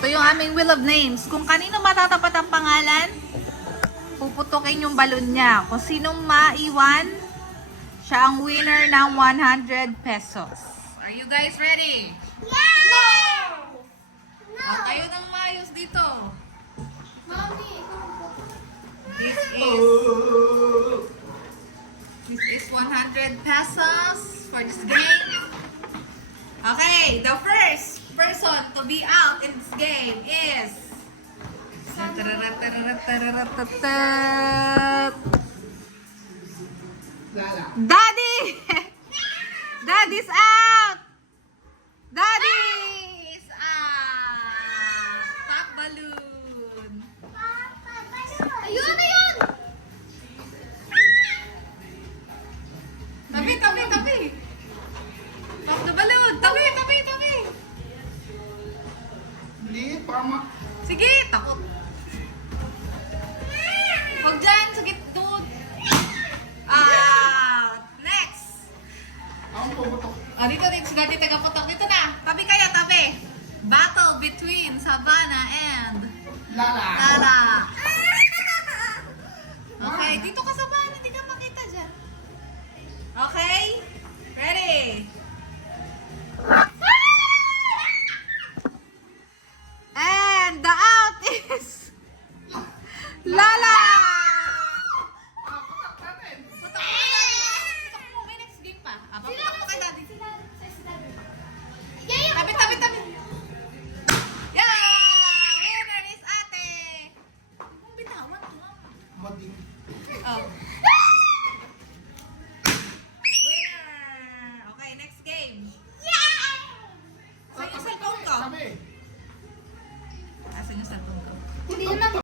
Ito yung aming wheel of names. Kung kanino matatapat ang pangalan, puputukin yung balon niya. Kung sinong maiwan, siya ang winner ng 100 pesos. Are you guys ready? Yeah! No! Tayo ng mayos dito. Mommy! This is 100 pesos for this game. Okay, the first person to be out in this game is Daddy! Daddy's out! Daddy is out! Pop balloon! Ayun na yun! Tabi, tabi, tabi! Pop the balloon! Tabi, tabi, tabi! Hindi, pama. Sige, takot! Huwag dyan, sakit doon! Next! Ang pumutok. Dito, si Daddy tagaputok. Dito na! Tabi kayo, tabi! Battle between Savannah and Lala. Lala. Okay, dito ka Savannah, hindi ka makita dyan. Okay? Ready? And the out is Lala! Putok mo, may next game pa. Paputok mo kay Daddy. Tabi, tabi, tabi. Yeah! Winner is ate! Ang bitawan mo. Mading. Oh. Winner! Okay, next game. Saan yung cellphone ko? Sabi. Asan yung cellphone ko?